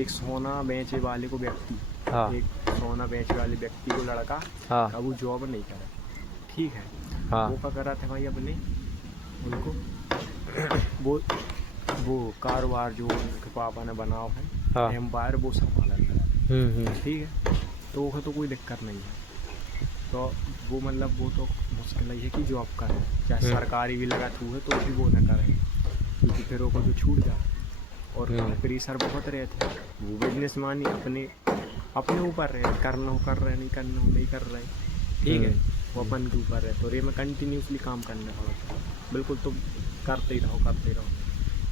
एक सोना बेचने वाले को व्यक्ति, हाँ एक सोना बेचने वाले व्यक्ति को लड़का, हाँ अब वो जॉब नहीं करे, ठीक है। हाँ वो क्या कर रहा था भाई, अपने उनको वो कारोबार जो उनके पापा ने बनाओ है, हाँ एम्पायर, वो संभाला था, ठीक है। तो वो तो कोई दिक्कत नहीं है। तो वो मतलब वो तो मुश्किल ही है कि जॉब करे, चाहे सरकारी भी लगा थू है तो भी वो न करे, क्योंकि फिर वो तो छूट जाए। और प्रेशर बहुत रहते हैं, वो बिजनेस मान अपने ऊपर रहे, करना हो कर रहे, नहीं करना हो नहीं कर रहे, ठीक है। वो अपन के ऊपर है, तो ये में कंटिन्यूसली काम करना पड़ता है, बिल्कुल तुम करते ही रहो।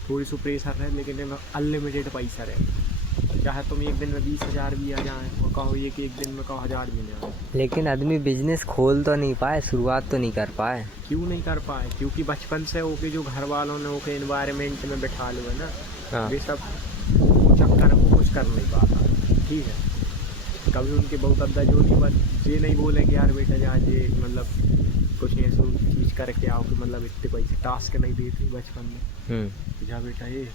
थोड़ी सी प्रेशर रहे, लेकिन इसमें अनलिमिटेड पैसा रहे, चाहे तुम एक दिन में 20,000 भी आ जाए और कहो ये कि एक दिन में कहो 1000 भी नहीं आए। लेकिन आदमी बिजनेस खोल तो नहीं पाए, शुरुआत तो नहीं कर पाए। क्यों नहीं कर पाए? क्योंकि बचपन से ओके जो घर वालों ने ओके इन्वायरमेंट में बैठा लो है ना, वे सब चक्कर में कुछ कर नहीं पाता, ठीक है। कभी उनके बहुत अद्दा जो नहीं बस ये नहीं बोले कि यार बेटा जा ये मतलब कुछ ऐसा चीज़ करके आओ कि मतलब इतने पैसे टास्क नहीं देते बचपन में। जा बेटा ये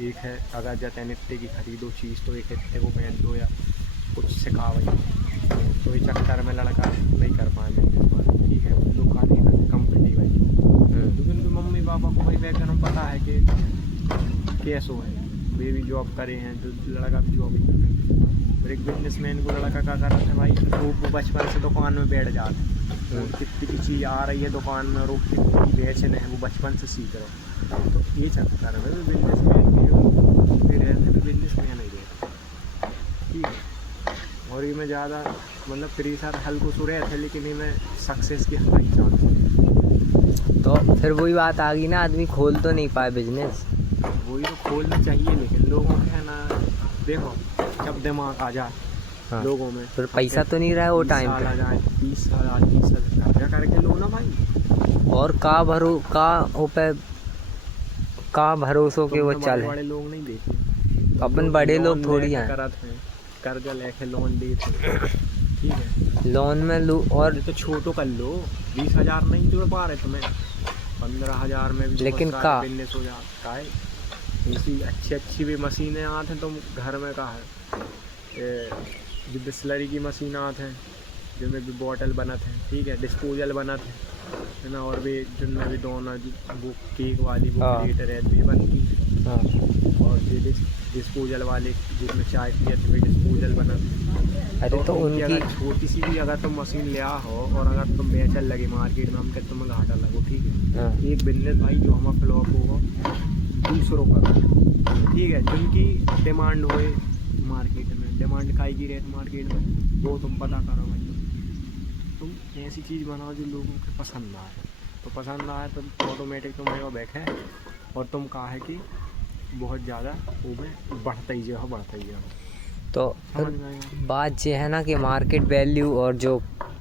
एक है, अगर जाते इतने की खरीदो चीज़ तो एक इतने को पहन दो या कुछ सिखाओ, तो ये चक्कर में लड़का नहीं कर पाए, ठीक है। लोग खाली कम्पिटिटिव है, क्योंकि उनके मम्मी पापा को भाई बैकग्राउंड पता है कि कैसो है, वे भी जॉब करे हैं, जो लड़का भी जॉब ही कर रहे हैं। फिर एक बिजनेसमैन को लड़का क्या कर रहा था भाई, वो बचपन से दुकान में बैठ जाता है, कितनी की चीज़ आ रही है दुकान में और कितनी बेचने है, वो बचपन से सीख रहा हो। तो ये चक्कर है बिजनेसमैन भी रहते भी बिजनेसमैन नहीं रहते, ठीक है। और ये में ज़्यादा मतलब प्रेशर हल्को सो रहे थे, लेकिन ये में सक्सेस की हाई चांस है। तो फिर वही बात आ गई ना, आदमी खोल तो नहीं पाए बिजनेस। वही तो खोलना चाहिए, लेकिन लोगों के है ना, देखो जब दिमाग आ जाए लोगों में, फिर पैसा तो नहीं रहा वो टाइम पे आ जाए 20,000 क्या करके लो ना भाई। और का भरोसों के वो चल बड़े लोग नहीं देते, अपन बड़े लोग थोड़ी हैं, कर्जा लेके लोन लेते, ठीक है। लोन में लो और तो छोटो कर लो, 20,000 नहीं जुड़ पा रहे तुम्हें, 15,000 में भी लेकिन का बिजनेस हो जाता है। ऐसी अच्छी भी मशीनें आते हैं, तुम घर में कहा है जो बिस्लरी की मशीन आते हैं, जिनमें भी बॉटल बनत है, ठीक है, डिस्पोजल बनत है ना, और भी जिनमें भी दोनों वो केक वाली वो क्रिएटर रहती है बनती है, और ये डिस्पोजल वाले जिसमें चाय पिए भी डिस्पोजल बनत। अरे तो उनकी अगर छोटी सी भी अगर तुम मशीन ले हो और अगर तुम बेचल लगे मार्केट में, हम कहते तुम्हें घाटा लगो, ठीक है। एक बिजनेस भाई जो हमारा फ्लॉप होगा दूसरों का, ठीक है, जिनकी डिमांड होए मार्केट में, डिमांड काई की रेट मार्केट में, वो तुम पता करो भाई। तुम ऐसी चीज़ बनाओ जो लोगों के पसंद ना आए, तो पसंद ना आए तो ऑटोमेटिक तुम्हारे वो बैठे और तुम कहा है कि बहुत ज़्यादा वो में बढ़ता ही जाओ। तो बात ये है ना कि मार्केट वैल्यू और जो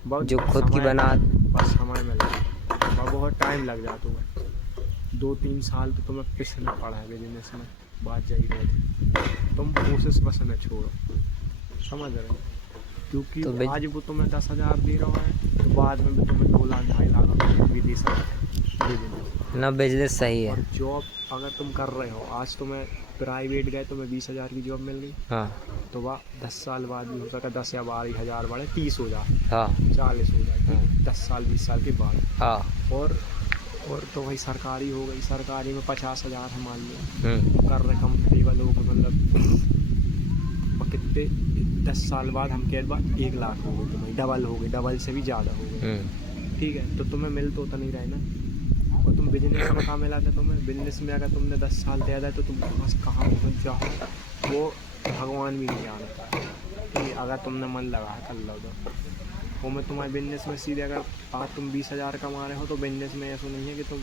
खुद की बना, बस समय में लगा, बहुत टाइम लग जाता है, 2-3 साल तो तुम्हें पिसना पड़ा है बिजनेस में, बात जाही रहती। तुम कोशिश बस न छोड़ो, समझ रहे हो, क्योंकि तो आज वो तुम्हें 10,000 दे रहा है तो बाद में भी तुम्हें 2 लाख 2.5 लाख भी दे सकते हैं ना, बिजनेस सही है। और जॉब अगर तुम कर रहे हो, आज तुम्हें प्राइवेट गए तुम्हें 20,000 की जॉब मिल गई, तो वह 10 साल बाद भी हो सकता है 10 या 12,000 बढ़े 30 हो जाए, 40 हो जाए, 10 साल 20 साल के बाद। और तो वही सरकारी हो गई, सरकारी में 50,000 है मान लो, कर रहे कंफर्टेबल हो गए, मतलब कितने 10 साल बाद हम कह बाद 1 लाख हो गए, तुम्हें डबल हो गई, डबल से भी ज़्यादा हो गए, ठीक है। तो तुम्हें मिल तो नहीं रहे ना, और तुम बिजनेस में कहाँ मिला था तुम्हें, बिजनेस में अगर तुमने 10 साल दे दिया तो तुम बस कहाँ पहुँच जाओ वो भगवान भी नहीं जानता, ठीक है। अगर तुमने मन लगाया कर लो तो वो में तुम्हारे बिजनेस में सीधे अगर आज तुम 20,000 कमा रहे हो तो बिजनेस में ऐसा नहीं है कि तुम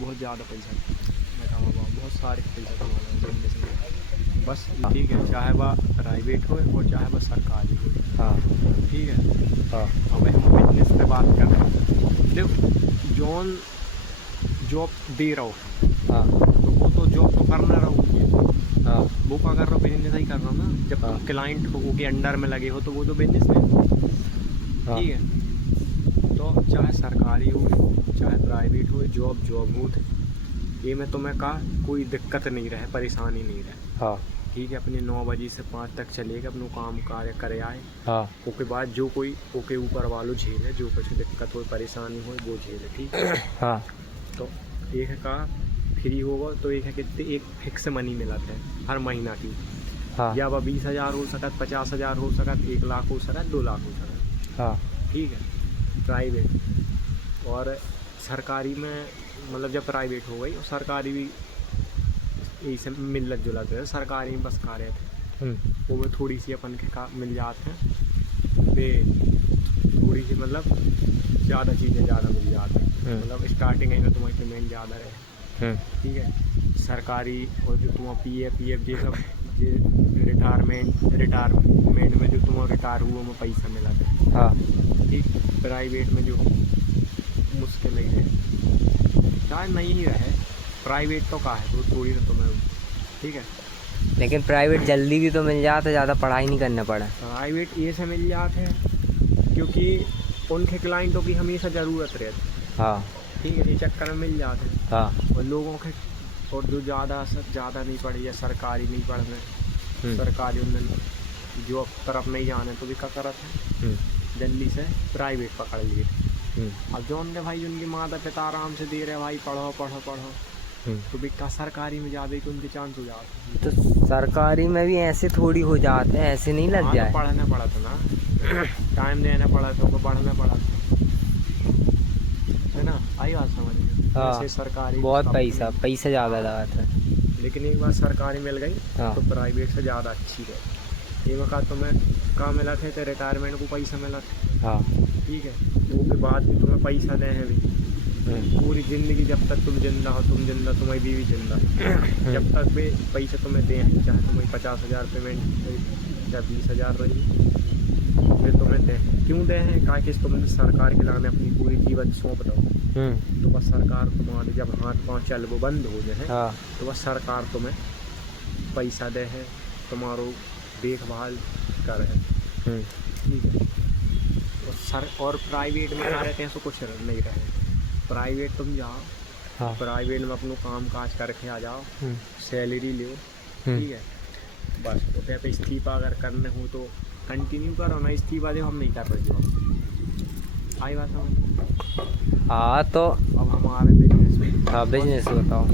बहुत ज़्यादा पैसा कमा पाओ, बहुत सारे पैसा कमा रहे हो बिजनेस में, बस ठीक है, चाहे वह प्राइवेट हो और चाहे वह सरकारी हो, ठीक है। अब हम बिजनेस पे बात कर रहे हैं, देखो जॉन जॉब दे रहा हो तो वो तो जॉब तो करना रहोगे, वो क्या कर रहा हो, बिजनेस ही कर रहा हो ना। जब तुम क्लाइंट हो के अंडर में लगे हो तो वो तो बिजनेस में, ठीक है। तो चाहे सरकारी हो चाहे प्राइवेट हो, जॉब हो, ये में तुम्हें का कोई दिक्कत नहीं रहे, परेशानी नहीं रहे, ठीक है, अपने 9 बजे से 5 तक चलेगा, अपना काम कार्य करे आए। हाँ। उसके बाद जो कोई ओके ऊपर वालों झेले, जो कुछ दिक्कत हो परेशानी हो वो झेले, ठीक है। हाँ। तो एक का फ्री होगा तो एक है कितने, एक फिक्स मनी मिलता है हर महीना की। हाँ। या वह 20,000 हो सकत, 50,000 हो सकत, 1 लाख हो सकत, 2 लाख हो सकत। हाँ। ठीक है। प्राइवेट और सरकारी में मतलब जब प्राइवेट हो गई और सरकारी भी यही से मिलत जुलत है। सरकारी में बस कार्य थे वो में थोड़ी सी अपन के का मिल जाते हैं, वे थोड़ी सी मतलब ज़्यादा चीज़ें ज़्यादा मिल जाती हैं। मतलब स्टार्टिंग है ना तुम्हारी पेमेंट ज़्यादा रहे, ठीक है। सरकारी और जो तुम्हारा पीएफ ये सब जो रिटायरमेंट में जो तुम्हारा रिटायर हुआ में पैसा मिला था। हाँ। ठीक। प्राइवेट में जो मुश्किल नहीं है, शायद नहीं ही रहे। प्राइवेट तो का है तो थोड़ी ना तुम्हें, ठीक है। लेकिन प्राइवेट जल्दी भी तो मिल जाता, ज़्यादा पढ़ाई नहीं करना पड़ा। प्राइवेट ये से मिल जाते हैं क्योंकि उनके क्लाइंटों की हमेशा ज़रूरत रहती है। हाँ। ठीक है, ये चक्कर में मिल जाते हैं। हाँ। और लोगों के और जो ज़्यादा नहीं पढ़े या सरकारी नहीं पढ़ने, सरकारी उन्होंने जो तरफ नहीं जाने तो भी क्या करत है, जल्दी से प्राइवेट पकड़ लिए। अब जो उनके भाई उनके माता पिता आराम से दे रहे भाई पढ़ो पढ़ो पढ़ो, तो बिका सरकारी में जावे कि उनके चांस हो जाते। तो सरकारी में भी ऐसे थोड़ी हो जाते हैं, ऐसे नहीं लग जाए। पढ़ना पड़ा था ना, टाइम देना पड़ा था, उनको पढ़ना पड़ा था, है ना। आई बात समझ में। हाँ। सरकारी बहुत पैसा ज़्यादा लगा था, लेकिन एक बार सरकारी मिल गई। हाँ। तो प्राइवेट से ज़्यादा अच्छी है। ये वक्त तुम्हें कहाँ मिला थे, तो रिटायरमेंट को पैसा मिला था। हाँ। ठीक है। तो उसके बाद भी तुम्हें पैसा दें है भी पूरी ज़िंदगी, जब तक तुम जिंदा हो, तुम जिंदा, तुम्हारी बीवी जिंदा, जब तक भी पैसे तुम्हें दें, चाहे तुम्हें 50,000 पेमेंट या 20,000 रही, वे तुम्हें दें। क्यों दें हैं, कहा कि तुमने सरकार के लाने अपनी पूरी जीवन सौंप दो। तो बस सरकार तुम्हारे जब हाथ पाँव चल वो बंद हो जाए, तो बस सरकार तुम्हें पैसा दे है, तुम्हारो देखभाल करे। ठीक है। और प्राइवेट में क्या रहते हैं तो कुछ नहीं रहे। प्राइवेट तुम जाओ, हाँ। प्राइवेट में अपना काम काज करके आ जाओ, सैलरी लो, ठीक है। बस होते तो इस्तीफा अगर करने हो तो कंटिन्यू करो, ना इस्तीफा दे हम नहीं कर रहे जो। आई बात समझ। हाँ। तो अब हमारे बिजनेस में, हाँ, बिजनेस बताओ।